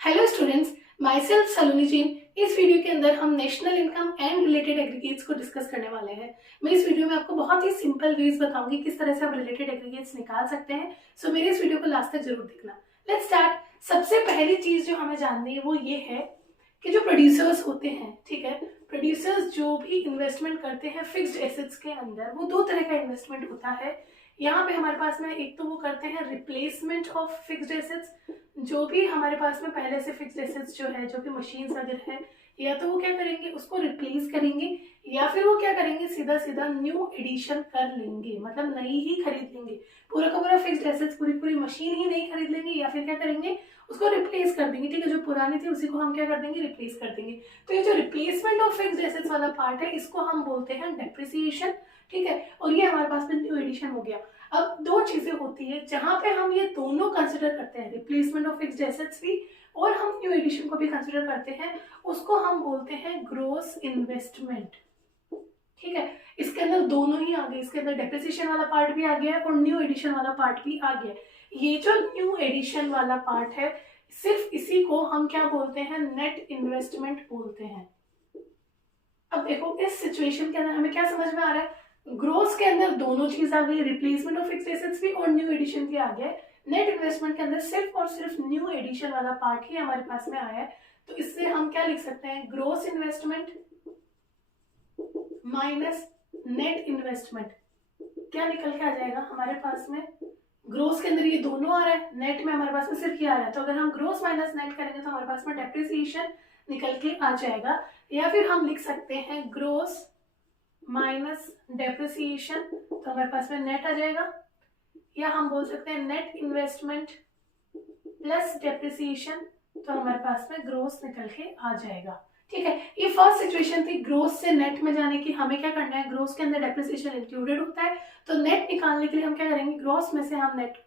Hello students, my self सलोनी जैन। इस video के अंदर हम national income and related aggregates को डिस्कस करने वाले हैं। मैं इस वीडियो में आपको बहुत ही सिंपल वेज बताऊंगी किस तरह से आप रिलेटेड एग्रीगेट्स निकाल सकते हैं। सो मेरे इस वीडियो को लास्ट तक जरूर देखना। Let's start. सबसे पहली चीज जो हमें जाननी है वो ये है कि जो प्रोड्यूसर्स होते हैं, ठीक है, प्रोड्यूसर्स जो भी इन्वेस्टमेंट करते हैं फिक्स्ड एसेट्स के अंदर, वो दो तरह का इन्वेस्टमेंट होता है। यहाँ पे हमारे पास में एक तो वो करते हैं रिप्लेसमेंट ऑफ फिक्स्ड एसेट्स, जो भी हमारे पास में पहले से फिक्स्ड एसेट्स जो है, जो भी मशीन्स वगैरह है, या तो वो क्या करेंगे उसको रिप्लेस करेंगे, या फिर वो क्या करेंगे सीधा सीधा न्यू एडिशन कर लेंगे, मतलब नई ही खरीद लेंगे। पूरा का पूरा फिक्स्ड एसेट्स, पूरी पूरी मशीन ही नहीं खरीद लेंगे, या फिर क्या करेंगे उसको रिप्लेस कर देंगे। ठीक है, जो पुरानी थी उसी को हम क्या कर देंगे, रिप्लेस कर देंगे। तो ये जो रिप्लेसमेंट ऑफ फिक्स्ड एसेट्स वाला पार्ट है, इसको हम बोलते हैं डेप्रिसिएशन। ठीक है, और ये हमारे पास में न्यू एडिशन हो गया। अब दो चीजें होती है जहां पे हम ये दोनों कंसिडर करते हैं, रिप्लेसमेंट ऑफ फिक्स्ड एसेट्स भी और हम न्यू एडिशन को भी कंसिडर करते हैं, उसको हम बोलते हैं ग्रोस इन्वेस्टमेंट। ठीक है, इसके अंदर दोनों ही आ गए, इसके अंदर डेप्रिसिएशन वाला पार्ट भी आ गया है और न्यू एडिशन वाला पार्ट भी आ गया है। ये जो न्यू एडिशन वाला पार्ट है, सिर्फ इसी को हम क्या बोलते हैं, नेट इन्वेस्टमेंट बोलते हैं। अब देखो इस सिचुएशन के अंदर हमें क्या समझ में आ रहा है, ग्रोथ के अंदर दोनों चीज आ गई, रिप्लेसमेंट ऑफ फिक्स्ड एसेट्स भी और न्यू एडिशन भी आ गया। नेट इन्वेस्टमेंट के अंदर सिर्फ और सिर्फ न्यू एडिशन वाला पार्ट ही हमारे पास में आया है। तो इससे हम क्या लिख सकते हैं, gross investment minus net investment. क्या निकल के आ जाएगा हमारे पास में, ग्रोस के अंदर ये दोनों आ रहा है, नेट में हमारे पास में सिर्फ ये आ रहा है। तो अगर हम ग्रोस माइनस नेट करेंगे तो हमारे पास में डेप्रिसिएशन निकल के आ जाएगा। या फिर हम लिख सकते हैं ग्रोस माइनस डेप्रिसिएशन, तो हमारे पास में नेट आ जाएगा। या हम बोल सकते हैं नेट इन्वेस्टमेंट प्लस डेप्रिसिएशन, तो हमारे पास में ग्रोस निकल के आ जाएगा। ठीक है, ये फर्स्ट सिचुएशन थी ग्रोस से नेट में जाने की। हमें क्या करना है, ग्रोस के अंदर डेप्रिसिएशन इंक्लूडेड होता है, तो नेट निकालने के लिए हम क्या करेंगे, ग्रोस में से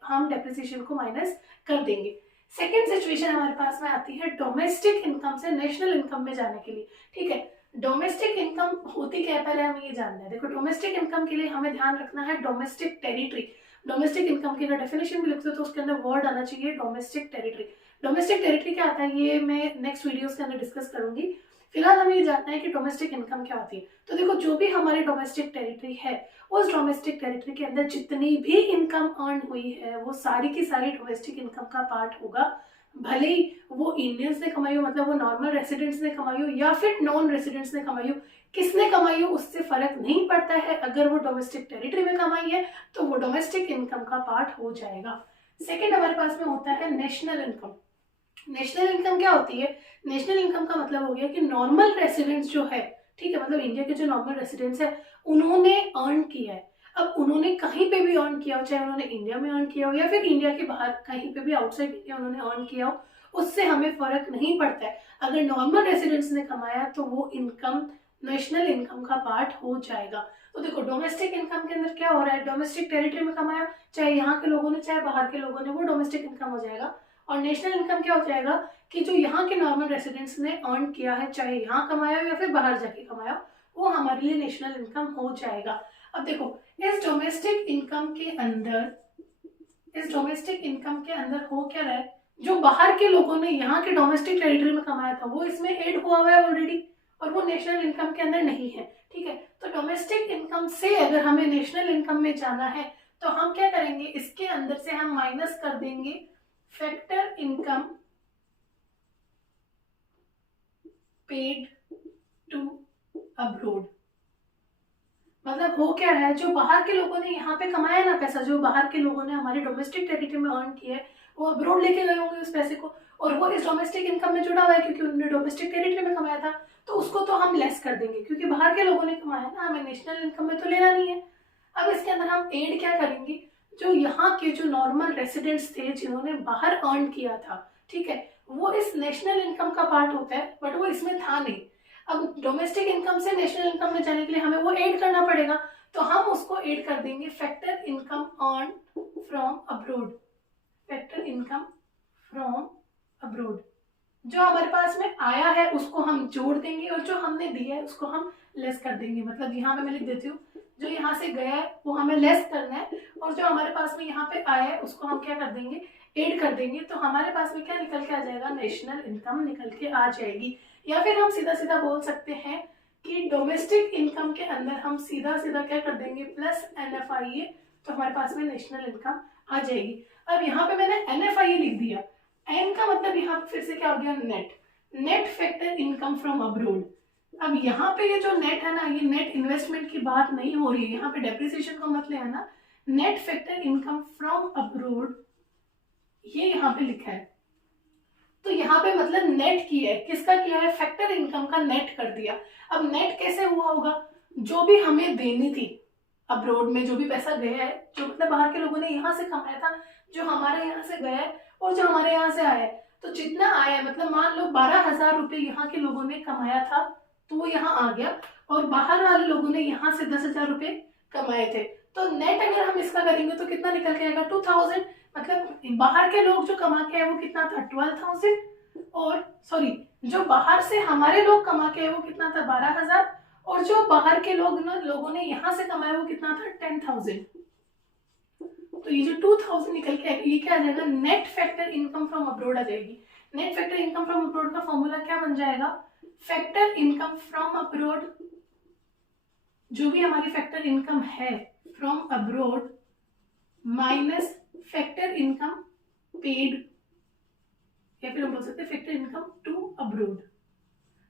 हम डेप्रिसिएशन को माइनस कर देंगे। सेकेंड सिचुएशन हमारे पास में आती है डोमेस्टिक इनकम से नेशनल इनकम में जाने के लिए। ठीक है, डोमेस्टिक इनकम होती क्या है पहले हमें ये जानना है। देखो डोमेस्टिक इनकम के लिए हमें ध्यान रखना है डोमेस्टिक टेरिटरी। डोमेस्टिक इनकम की अगर डेफिनेशन भी लिखते हो तो उसके अंदर वर्ड आना चाहिए डोमेस्टिक टेरिटरी। डोमेस्टिक टेरिटरी क्या आता है ये मैं नेक्स्ट वीडियोस के अंदर डिस्कस करूंगी। फिलहाल हमें ये जानना है कि डोमेस्टिक इनकम क्या होती है। तो देखो जो भी हमारी डोमेस्टिक टेरिटरी है, उस डोमेस्टिक टेरिटरी के अंदर जितनी भी इनकम अर्न हुई है वो सारी की सारी डोमेस्टिक इनकम का पार्ट होगा। भले ही वो इंडियंस ने कमाई हो, मतलब वो नॉर्मल रेसिडेंट्स ने कमाई हो या फिर नॉन रेसिडेंट्स ने कमाई हो, किसने कमाई हो उससे फर्क नहीं पड़ता है। अगर वो डोमेस्टिक टेरिटरी में कमाई है तो वो डोमेस्टिक इनकम का पार्ट हो जाएगा। सेकेंड हमारे पास में होता है नेशनल इनकम। नेशनल इनकम क्या होती है, नेशनल इनकम का मतलब हो गया कि नॉर्मल रेसिडेंट्स जो है, ठीक है, मतलब इंडिया के जो नॉर्मल रेसिडेंट्स है उन्होंने अर्न किया है। अब उन्होंने कहीं पे भी अर्न किया हो, चाहे उन्होंने इंडिया में अर्न किया हो या फिर इंडिया के बाहर कहीं पे भी आउटसाइड इंडिया उन्होंने अर्न किया हो, उससे हमें फर्क नहीं पड़ता है। अगर नॉर्मल रेसिडेंट्स ने कमाया तो वो इनकम नेशनल इनकम का पार्ट हो जाएगा। तो देखो डोमेस्टिक इनकम के अंदर क्या हो रहा है, डोमेस्टिक टेरिटरी में कमाया, चाहे यहाँ के लोगों ने चाहे बाहर के लोगों ने, वो डोमेस्टिक इनकम हो जाएगा। और नेशनल इनकम क्या हो जाएगा कि जो यहाँ के नॉर्मल रेसिडेंट्स ने अर्न किया है, चाहे यहाँ कमाया हो या फिर बाहर जाके कमाया हो, वो हमारे लिए नेशनल इनकम हो जाएगा। अब देखो इस डोमेस्टिक इनकम के अंदर हो क्या रहा है, जो बाहर के लोगों ने यहाँ के डोमेस्टिक टेरिटरी में कमाया था वो इसमें ऐड हुआ हुआ है ऑलरेडी, और वो नेशनल इनकम के अंदर नहीं है। ठीक है, तो डोमेस्टिक इनकम से अगर हमें नेशनल इनकम में जाना है तो हम क्या करेंगे, इसके अंदर से हम माइनस कर देंगे factor income paid to abroad. मतलब हो क्या है, जो बाहर के लोगों ने यहाँ पे कमाया ना पैसा, जो बाहर के लोगों ने हमारी डोमेस्टिक टेरिटरी में अर्न किया है, वो अब्रोड लेके गए होंगे उस पैसे को, और वो इस डोमेस्टिक इनकम में जुड़ा हुआ है क्योंकि उन्होंने डोमेस्टिक टेरिटरी में कमाया था। तो उसको तो हम लेस कर देंगे क्योंकि बाहर के लोगों ने कमाया ना, हमें नेशनल इनकम में तो लेना नहीं है। अब इसके अंदर हम एड क्या करेंगे, जो यहाँ के जो नॉर्मल रेसिडेंट्स थे जिन्होंने बाहर अर्न किया था, ठीक है, वो इस नेशनल इनकम का पार्ट होता है, बट वो इसमें था नहीं। अब डोमेस्टिक इनकम से नेशनल इनकम में जाने के लिए हमें वो ऐड करना पड़ेगा, तो हम उसको ऐड कर देंगे factor income earn from abroad. Factor income from abroad, जो हमारे पास में आया है उसको हम जोड़ देंगे और जो हमने दिया है उसको हम लेस कर देंगे। मतलब यहाँ पे मैं लिख देती हूँ, जो यहाँ से गया है वो हमें लेस करना है और जो हमारे पास में यहाँ पे आया है उसको हम क्या कर देंगे, ऐड कर देंगे तो हमारे पास में क्या निकल के आ जाएगा, नेशनल इनकम निकल के आ जाएगी। या फिर हम सीधा सीधा बोल सकते हैं कि डोमेस्टिक इनकम के अंदर हम सीधा सीधा क्या कर देंगे, प्लस NFIA, तो हमारे पास में नेशनल इनकम आ जाएगी। अब यहाँ पे मैंने NFIA लिख दिया, एन का मतलब यहाँ पे फिर से क्या हो गया, net factor income from abroad. अब यहाँ पे ये जो नेट है ना, ये नेट इन्वेस्टमेंट की बात नहीं हो रही है, यहाँ पे डेप्रिसिएशन को मत ले आना, net factor income from abroad ये यहाँ पे लिखा है। तो यहाँ पे मतलब नेट की है, किसका किया है, फैक्टर इनकम का नेट कर दिया। अब नेट कैसे हुआ होगा, जो भी हमें देनी थी अब्रोड में, जो भी पैसा गया है, जो मतलब बाहर के लोगों ने यहाँ से कमाया था, जो हमारे यहाँ से गया है और जो हमारे यहाँ से आया है, तो जितना आया है, मतलब मान लो 12,000 रुपये यहाँ के लोगों ने कमाया था तो वो यहाँ आ गया, और बाहर वाले लोगों ने यहाँ से 10,000 रुपये कमाए थे, तो नेट अगर हम इसका करेंगे तो कितना निकल के आएगा, 2,000। मतलब बाहर के लोग जो कमा के आए वो कितना था, 12,000, और सॉरी जो बाहर से हमारे लोग कमा के आए वो कितना था, 12,000, और जो बाहर के लोगों ने यहाँ से कमाया वो कितना था, 10,000। तो ये जो 2,000 निकल के आएगा, ये क्या आ जाएगा, net factor income from abroad आ जाएगी। Net factor income from abroad का फॉर्मूला क्या बन जाएगा, फैक्टर इनकम फ्रॉम अब्रोड, जो भी हमारी फैक्टर इनकम है from abroad minus factor income paid, या फिर हम बोल सकते हैं फैक्टर इनकम टू अब्रोड।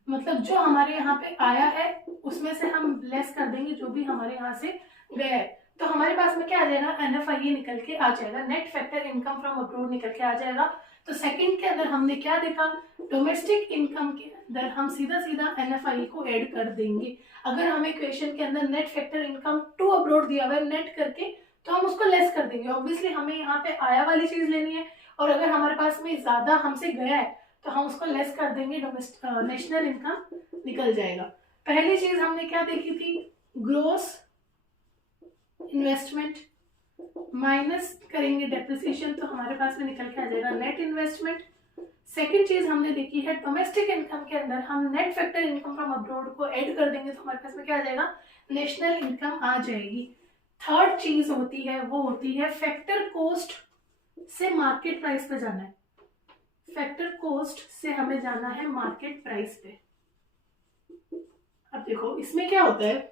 मतलब जो हमारे यहाँ पे आया है उसमें से हम लेस कर देंगे जो भी हमारे यहाँ से गया है, तो हमारे पास में क्या आ जाएगा, NFIA निकल के आ जाएगा, net factor income from abroad निकल के आ जाएगा। तो सेकंड के अंदर हमने क्या देखा, डोमेस्टिक इनकम के अंदर हम सीधा सीधा NFIA को ऐड कर देंगे। अगर हमें क्वेश्चन के अंदर net factor income to abroad दिया हुआ है नेट करके, तो हम उसको लेस कर देंगे। ऑब्वियसली हमें यहाँ पे आया वाली चीज लेनी है, और अगर हमारे पास में ज्यादा हमसे गया है तो हम उसको लेस कर देंगे, नेशनल इनकम निकल जाएगा। पहली चीज हमने क्या देखी थी, ग्रोस इन्वेस्टमेंट माइनस करेंगे डेप्रिसिएशन, तो हमारे पास में निकल के आ जाएगा नेट इन्वेस्टमेंट। सेकंड चीज हमने देखी है, डोमेस्टिक इनकम के अंदर हम net factor income from abroad को ऐड कर देंगे तो हमारे पास में क्या आ जाएगा, नेशनल इनकम आ जाएगी। थर्ड चीज होती है वो होती है फैक्टर कोस्ट से मार्केट प्राइस पे जाना है, फैक्टर कोस्ट से हमें जाना है मार्केट प्राइस पे। अब देखो इसमें क्या होता है,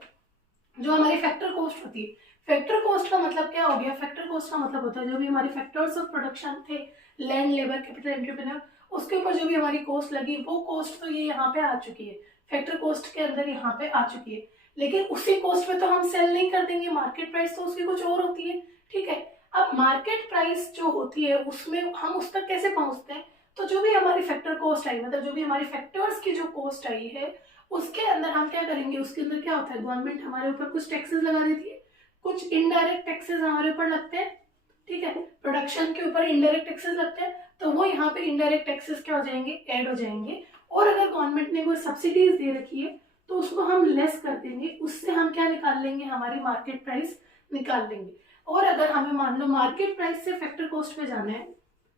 जो हमारी फैक्टर कॉस्ट होती है, फैक्टर कॉस्ट का मतलब क्या हो गया, फैक्टर कॉस्ट का मतलब होता है जो भी हमारे फैक्टर्स ऑफ प्रोडक्शन थे, लैंड, लेबर, कैपिटल, एंटरप्रेन्योर, उसके ऊपर जो भी हमारी कॉस्ट लगी वो कॉस्ट तो ये यहाँ पे आ चुकी है, फैक्टर कॉस्ट के अंदर यहाँ पे आ चुकी है। लेकिन उसी कॉस्ट पे तो हम सेल नहीं कर देंगे, मार्केट प्राइस तो उसकी कुछ और होती है, ठीक है। अब मार्केट प्राइस जो होती है उसमें हम उस तक कैसे पहुंचते हैं, तो जो भी हमारी फैक्टर कॉस्ट आई, मतलब जो भी हमारी फैक्टर्स की जो कॉस्ट आई है उसके अंदर हम क्या करेंगे, उसके अंदर क्या होता है, गवर्नमेंट हमारे ऊपर कुछ टैक्सेस लगा देती है, कुछ इनडायरेक्ट टैक्सेस हमारे ऊपर लगते हैं, ठीक है, प्रोडक्शन के ऊपर इनडायरेक्ट टैक्सेस लगते हैं, तो वो यहाँ पे इनडायरेक्ट टैक्सेस क्या हो जाएंगे, ऐड हो जाएंगे। और अगर गवर्नमेंट ने कोई सब्सिडीज दे रखी है तो उसको हम लेस कर देंगे, उससे हम क्या निकाल लेंगे, हमारी मार्केट प्राइस निकाल लेंगे। और अगर हमें मान लो मार्केट प्राइस से फैक्टर कॉस्ट पे जाना है,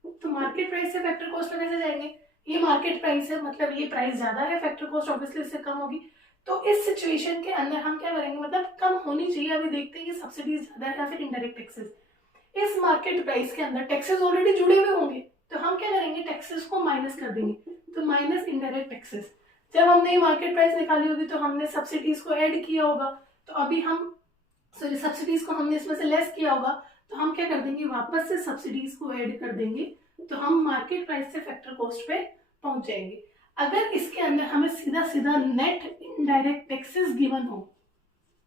तो मार्केट प्राइस से फैक्टर कॉस्ट पे कैसे जाएंगे, ये मार्केट प्राइस है, मतलब ये प्राइस ज्यादा है, फैक्टर कॉस्ट ऑब्वियसली इससे कम होगी, तो इस सिचुएशन के अंदर हम क्या करेंगे, मतलब कम होनी चाहिए, अभी देखते हैं कि सब्सिडीज ज्यादा है या फिर इनडायरेक्ट टैक्सेस। इस मार्केट प्राइस के अंदर टैक्सेस ऑलरेडी जुड़े हुए होंगे, तो हम क्या करेंगे, टैक्सेस को माइनस कर देंगे, तो माइनस इनडायरेक्ट टैक्सेस। जब हमने ये मार्केट प्राइस निकाली होगी तो हमने सब्सिडीज को ऐड किया होगा, तो अभी हम सॉरी सब्सिडीज को हमने इसमें से लेस किया होगा, तो हम क्या कर देंगे, वापस से सब्सिडीज को ऐड कर देंगे, तो हम मार्केट प्राइस से फैक्टर कॉस्ट पे पहुंच जाएंगे। अगर इसके अंदर हमें सीधा सीधा नेट इनडायरेक्ट टैक्सेस गिवन हो,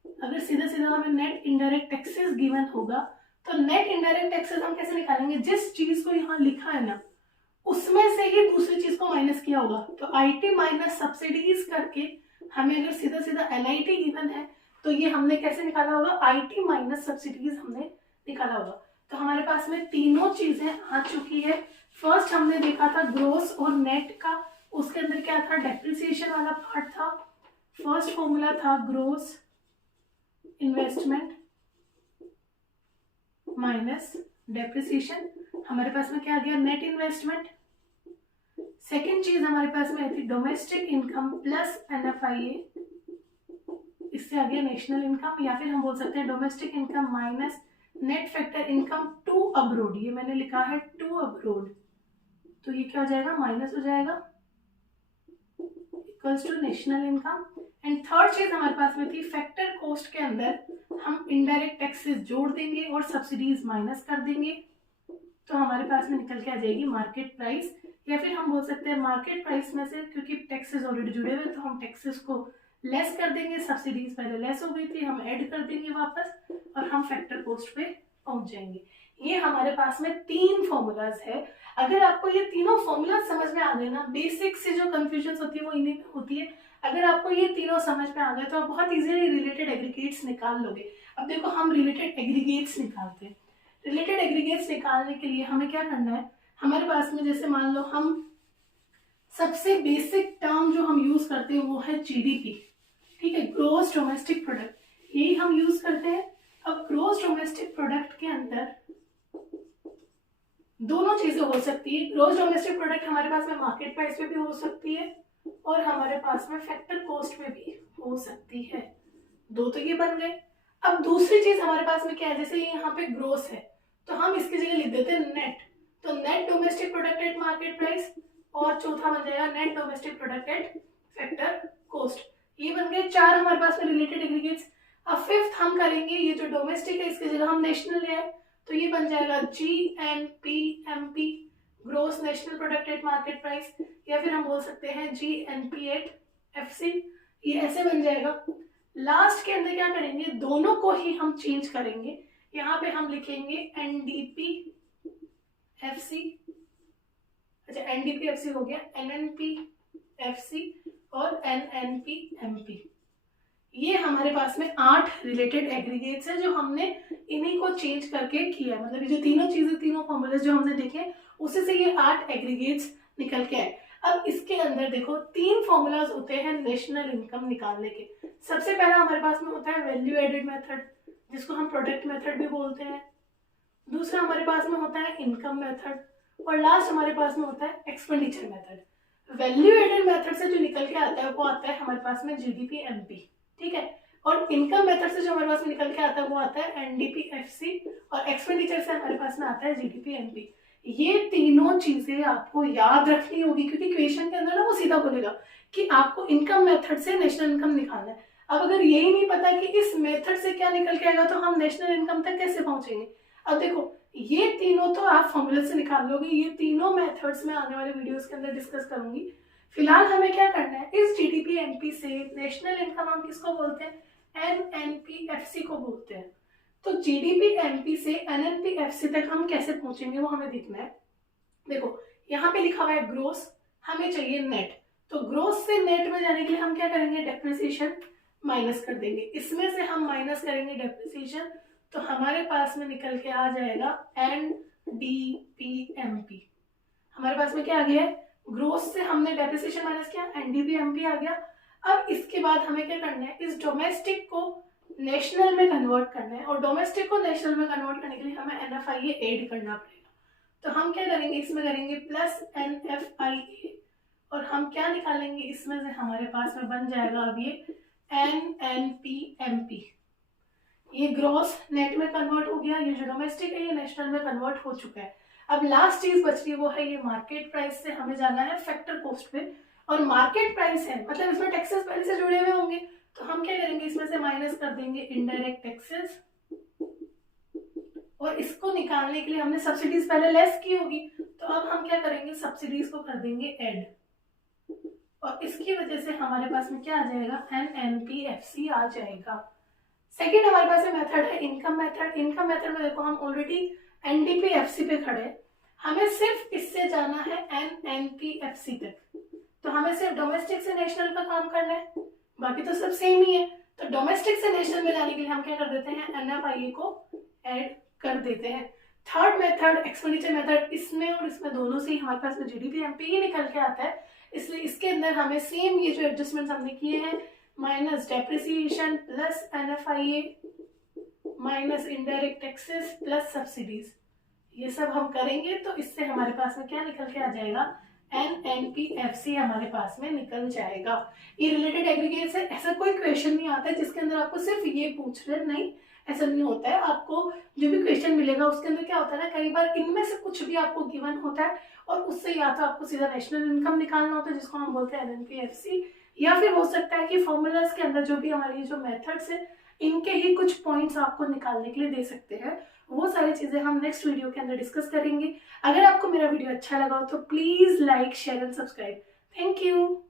अगर सीधा सीधा हमें नेट इनडायरेक्ट टैक्सेस गिवन होगा, तो नेट इनडायरेक्ट टैक्सेस हम कैसे निकालेंगे, जिस चीज को यहाँ लिखा है ना उसमें से ही दूसरी चीज को माइनस किया होगा, तो IT माइनस सब्सिडीज करके हमें अगर सीधा सीधा NIT गिवन है तो ये हमने कैसे निकाला होगा, IT माइनस सब्सिडीज हमने निकाला होगा। तो हमारे पास में तीनों चीजें आ चुकी है। फर्स्ट हमने देखा था ग्रोस और नेट का, उसके अंदर क्या था, डेप्रिसिएशन वाला पार्ट था। फर्स्ट फॉर्मूला था ग्रोस इन्वेस्टमेंट माइनस डेप्रिसिएशन, हमारे पास में क्या आ गया, नेट इन्वेस्टमेंट। सेकेंड चीज हमारे पास में आई थी डोमेस्टिक इनकम प्लस NFIA, इससे आ गया नेशनल इनकम, या फिर हम बोल सकते हैं domestic income minus net factor income to abroad, ये मैंने लिखा है टू टू अब्रोड, तो ये क्या हो जाएगा, माइनस हो जाएगा, equals to national income. And third चीज हमारे पास में थी, फैक्टर कॉस्ट के अंदर हम इनडायरेक्ट टैक्सेस जोड़ देंगे और सब्सिडीज माइनस कर देंगे, तो हमारे पास में निकल के आ जाएगी मार्केट प्राइस, या फिर हम बोल सकते हैं मार्केट प्राइस में से, क्योंकि टैक्सेस ऑलरेडी जुड़े हुए तो हम टैक्सेस को लेस कर देंगे, सब्सिडीज पहले लेस हो गई थी, हम ऐड कर देंगे वापस और हम फैक्टर कॉस्ट पे पहुंच जाएंगे। ये हमारे पास में 3 फॉर्मूलाज है। अगर आपको ये तीनों फॉर्मूला समझ में आ गए ना, बेसिक से जो कंफ्यूजन होती है वो इन्हीं में होती है, अगर आपको ये तीनों समझ में आ गए तो आप बहुत इजीली रिलेटेड एग्रीगेट्स निकाल लोगे। अब देखो हम रिलेटेड एग्रीगेट्स निकालते हैं। रिलेटेड एग्रीगेट्स निकालने के लिए हमें क्या करना है, हमारे पास में जैसे मान लो हम सबसे बेसिक टर्म जो हम यूज करते हैं वो है जीडीपी, ठीक है, ग्रोस डोमेस्टिक प्रोडक्ट, यही हम यूज करते हैं। अब ग्रोस डोमेस्टिक प्रोडक्ट के अंदर दोनों चीजें हो सकती है, ग्रोस डोमेस्टिक प्रोडक्ट हमारे पास में मार्केट प्राइस पे भी हो सकती है और हमारे पास में फैक्टर कॉस्ट में भी हो सकती है, दो तो ये बन गए। अब दूसरी चीज हमारे पास में क्या है, जैसे यहाँ पे ग्रोस है तो हम इसकी जगह लिख देते हैं नेट, तो net domestic product at market price, और चौथा बन जाएगा net domestic product at factor cost. ये बन गए 4 हमारे पास में रिलेटेड एग्रीगेट्स। अब फिफ्थ हम करेंगे, ये जो डोमेस्टिक है इसकी जगह हम नेशनल ले आए, तो ये बन जाएगा GNPMP, gross national product at market price, या फिर हम बोल सकते हैं GNP एट FC, ये ऐसे बन जाएगा। लास्ट के अंदर क्या करेंगे, दोनों को ही हम चेंज करेंगे, यहाँ पे हम लिखेंगे NDP FC, अच्छा NDP FC हो गया, NNP FC और NNP MP। ये हमारे पास में 8 रिलेटेड एग्रीगेट्स है जो हमने इन्हीं को चेंज करके किया, मतलब ये जो तीनों चीजें, तीनों फॉर्मूले जो हमने देखे उसी से ये 8 एग्रीगेट्स निकल के आए। अब इसके अंदर देखो 3 फॉर्मूलाज होते हैं नेशनल इनकम निकालने के। सबसे पहला हमारे पास में होता है वैल्यू एडेड मेथड, जिसको हम प्रोडक्ट मेथड भी बोलते हैं। दूसरा हमारे पास में होता है इनकम मेथड, और लास्ट हमारे पास में होता है expenditure method. Value added method से जो निकल के आता है वो आता है हमारे पास में GDP MP, ठीक है, और इनकम मेथड से जो हमारे पास में निकल के आता है वो आता है NDP FC, और एक्सपेंडिचर से हमारे पास में आता है GDP MP। ये तीनों चीजें आपको याद रखनी होगी, क्योंकि क्वेश्चन के अंदर ना वो सीधा बोलेगा कि आपको इनकम मेथड से नेशनल इनकम निकालना है। अब अगर यही नहीं पता कि इस मेथड से क्या निकल के आएगा तो हम नेशनल इनकम तक कैसे पहुंचेंगे। अब देखो ये तीनों तो आप फॉर्मूले से निकाल लोगे, ये तीनों मेथड्स में आने वाले वीडियोस के अंदर डिस्कस करूंगी। फिलहाल हमें क्या करना है, इस GDP MP से नेशनल इनकम हम किसको बोलते हैं, NNP FC को बोलते हैं। तो GDP MP से NNP FC तक हम कैसे पहुंचेंगे वो हमें देखना है। देखो यहाँ पे लिखा हुआ है ग्रोस, हमें चाहिए नेट, तो ग्रोस से नेट में जाने के लिए हम क्या करेंगे, डेप्रिसिएशन माइनस कर देंगे, इसमें से हम माइनस करेंगे डेप्रिसिएशन, तो हमारे पास में निकल के आ जाएगा NDP-MP। हमारे पास में क्या आ गया है, ग्रोस से हमने डेप्रिसिएशन माइनस किया, NDP-MP आ गया। अब इसके बाद हमें क्या करना है, इस डोमेस्टिक को नेशनल में कन्वर्ट करना है, और डोमेस्टिक को नेशनल में कन्वर्ट करने के लिए हमें NFIA ऐड करना पड़ेगा। तो हम क्या करेंगे, इसमें करेंगे प्लस NFIA, और हम क्या निकालेंगे, इसमें से हमारे पास में बन जाएगा अब ये NNP-MP। ये ग्रॉस नेट में कन्वर्ट हो गया, ये जो डोमेस्टिक है ये नेशनल में कन्वर्ट हो चुका है। अब लास्ट चीज बच रही है वो है ये मार्केट प्राइस से हमें जाना है फैक्टर कॉस्ट पे, और मार्केट प्राइस है मतलब इसमें टैक्सेस पहले से जुड़े हुए होंगे, तो हम क्या करेंगे, इसमें से माइनस कर देंगे इनडायरेक्ट टैक्सेस, और इसको निकालने के लिए हमने सब्सिडीज पहले लेस की होगी, तो अब हम क्या करेंगे, सब्सिडीज को कर देंगे ऐड, और इसकी वजह से हमारे पास में क्या आ जाएगा, NNP-FC आ जाएगा। सेकेंड हमारे पास मेथड है इनकम मेथड। इनकम मेथड में देखो हम ऑलरेडी NDP-FC पे खड़े, हमें सिर्फ इससे जाना है NNP-FC तक, तो हमें सिर्फ डोमेस्टिक से नेशनल का काम करना है, बाकी तो सब सेम ही है। तो डोमेस्टिक से नेशनल में जाने के लिए हम क्या कर देते हैं, NFIA को ऐड कर देते हैं। थर्ड मेथड एक्सपेंडिचर मेथड, इसमें और इसमें दोनों से ही हमारे पास में GDP-MP ही निकल के आता है, इसलिए इसके अंदर हमें सेम ये जो एडजस्टमेंट हमने किए हैं, minus depreciation plus NFIA minus indirect taxes plus subsidies, ये सब हम करेंगे, तो इससे हमारे पास में क्या निकल के आ जाएगा, NNP-FC हमारे पास में निकल जाएगा। ये रिलेटेड एग्रीगेट्स है, ऐसा कोई क्वेश्चन नहीं आता है जिसके अंदर आपको सिर्फ ये पूछ रहे, नहीं, ऐसा नहीं होता है। आपको जो भी क्वेश्चन मिलेगा उसके अंदर क्या होता है ना, कई बार इनमें से कुछ भी आपको गिवन होता है और उससे या तो आपको सीधा नेशनल इनकम निकालना होता है जिसको हम बोलते हैं NNPFC, या फिर हो सकता है कि फॉर्मूलाज के अंदर जो भी हमारी जो मेथड्स है इनके ही कुछ पॉइंट्स आपको निकालने के लिए दे सकते हैं। वो सारी चीजें हम नेक्स्ट वीडियो के अंदर डिस्कस करेंगे। अगर आपको मेरा वीडियो अच्छा लगा हो तो please like, share and subscribe. Thank you.